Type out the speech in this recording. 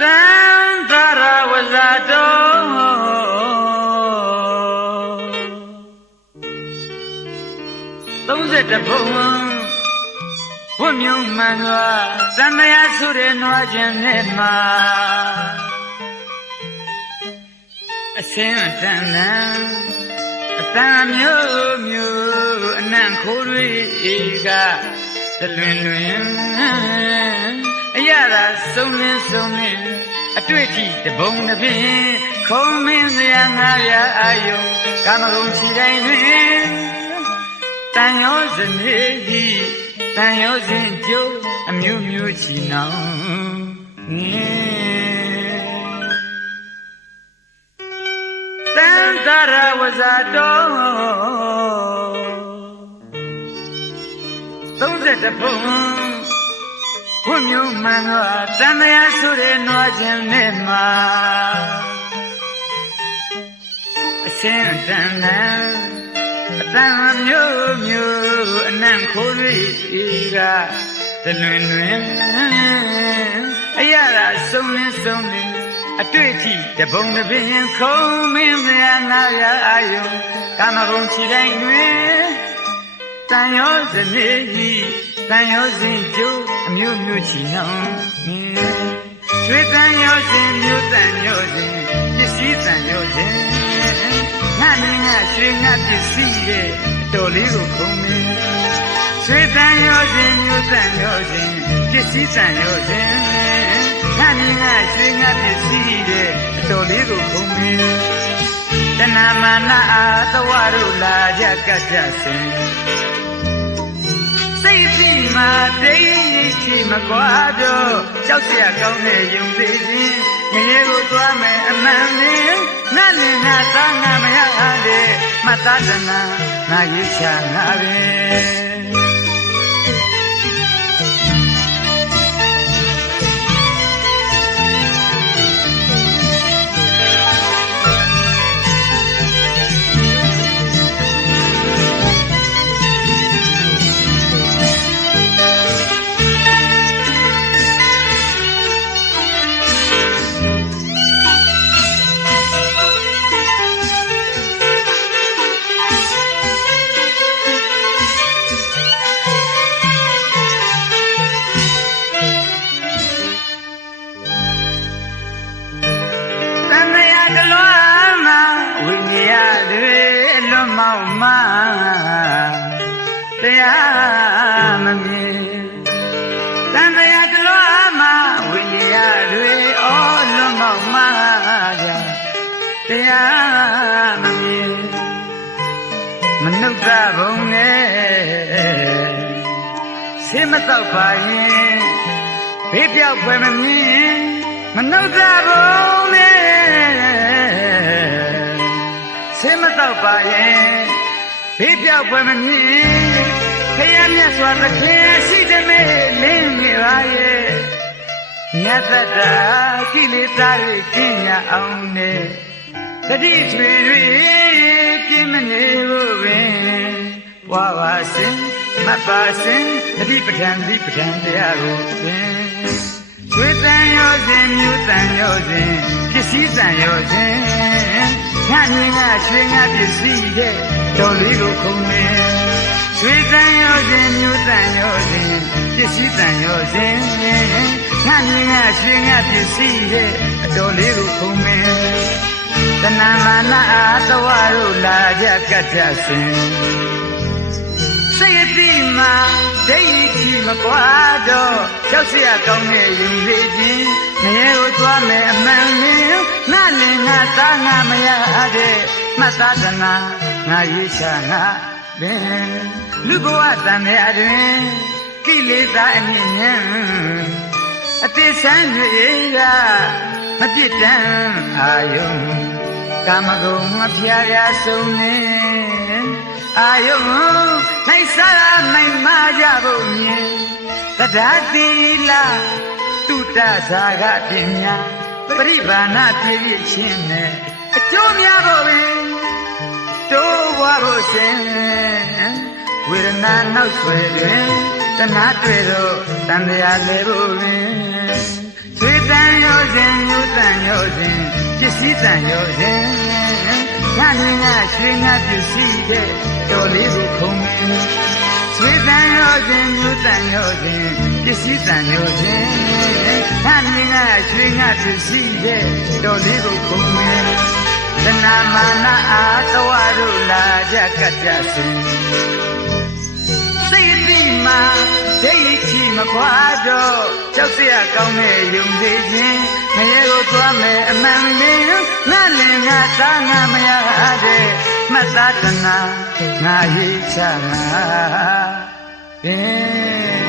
တန်သရဝဇတော်31ဘုံဝတ်မြုံမှန်စွာသန္တရာဆုရဲနွားခြင်းနဲ့မှာအစင်းအတန်တန် အတန်မျိုးမျိုးအနံ့ခိုးတွေကတလွင်လွင်အရသာစုံလင်းစုံလင်းအတွေ့အထိတပုံတစ်ပင်ခုံးမင်းစရာငါးပြအာယုံကာမဂုဏ်ချီတိုင်းတွင်တန်ရောစနေဤတန်ရောစဉ်ကျိုးအမျိုးမျိုးချီနှောင်ငင်း သာရဝဇာတော်30ဘုံဝတ်မျိုးမှန်သောတန်တရားဆိုတဲ့နွားခြင်းနဲ့မှာအစင်းတန်တန်အတန်မျိုးမျိုးအနံ့ခိုးတွေကတလွင်လွင်အရသာစုံလင်းစုံလင်း အတွေ့အထိတပုံတစ်ပင်ခုံမင်းမြာငါရအာယုံကာမဂုဏ်ချီတိုင်းတွင်တန်ရောစနေဤတန်ရောစဉ်ကျိုးအမျိုးမျိုးချီနှောင်းရွှေတန်ရောစဉ်မျိုးတန်ရောစဉ်ပစ္စည်းတန်ရောစဉ်ငါမင်းငါရွှေငါပစ္စည်းရဲ့အတော်လေးကိုခုံမင်းရွှေတန်ရောစဉ်မျိုးတန်ရောစဉ်ပစ္စည်းတန်ရောစဉ် ငါမင်းငါရွှေငါပစ္စည်းရဲ့အတော်လေးကိုခုံမင်းတဏမာနအာသဝရုလာကြကတ်ကြစဉ်စိတ်ရှိမှဒိဋ္ဌိရှိမကွာတော့ကြောက်เสียကောင်းတဲ့ယုံသေးခြင်းငရေကိုသွားမယ်အမှန်နဲ့ငါလင်ငါသားငါမရတဲ့မတ္တဒနာငါရိချာငါပဲ မနှုတ်တဘုံနဲ့ဆေးမတော့ပါရင်ဘေးပြောက်ဖွယ်မမြင်မနှုတ်တဘုံနဲ့ဆေးမတော့ပါရင်ဘေးပြောက်ဖွယ်မမြင်ခရမြတ်စွာသခင်ရှိတဲ့မေလင်းနေပါရဲ့မြတ်တတာကိလေသာတွေကင်းရအောင်နဲ့ တတိထွေတွေကင်းမနေဘူးပင်ဘွားပါစင်မတ်ပါစင်တတိပဋ္ဌာန်ဒီပဋ္ဌာန်တရားကိုသင်ရွှေတန်ရောစဉ်မြို့တန်ရောစဉ်ပစ္စည်းတန်ရောစဉ်ငါမြင်ကရွှေငါပစ္စည်းတဲ့တော်လေးကိုခုံနေရွှေတန်ရောစဉ်မြို့တန်ရောစဉ်ပစ္စည်းတန်ရောစဉ်ငါမြင်ကရွှေငါပစ္စည်းတဲ့အတော်လေးကိုခုံနေ တဏမာနအာတဝရုလာကြကတ်ကြစဉ်စိတ်အတိမှာဒိဋ္ဌိကြီးမကွာတော့ကြောက်เสียကောင်းတဲ့ယုံလေးချင်းငရဲကိုသွားမယ်အမှန်နဲ့ငါလင်ငါသားငါမရတဲ့မှတ်သားတနာငါရေးချငါပင်လူဘဝတန်မြတ်တွင်ကိလေသာအမြင့်ညံအတိဆန်းတွေက မပြစ်တမ်းအာယုံကာမဂုဏ်မဖျားရဆုံးနေအာယုံနိုင်စားနိုင်မကြဖို့မြင်တရားတိလာတုတ္တဇာကပညာပရိဘာနာပြည့်ပြည့်ချင်းနဲ့အကျိုးများဖို့ပင်တိုးဘွားဖို့ရှင်ဝေဒနာနောက်ဆွေတွင်တဏှာတွေ့တော့တန်တရားလေဖို့ပင် သွေးတန်ရောစဉ်စ္စည်းတန်ရောခြင်းငါငင်းငါရွှေငါပစ္စည်းတဲ့တော်လေးကိုခုံရွှေတန်ရောခြင်းမြို့တန်ရောခြင်းပစ္စည်းတန်ရောခြင်းငါငင်းငါရွှေငါပစ္စည်းတဲ့တော်လေးကိုခုံတဏမာနာအာတဝရုလာကြကကြစင်စိတ်တိမှာ ဒိတ်ချီမခွာတော့ကြောက်စရာကောင်းတဲ့ယုံသေးခြင်းငရဲကိုသွားမယ်အမှန်လေးနတ်လင်ငါသားငါမရတဲ့မှတ်သားတနာငါရေးချတာပင်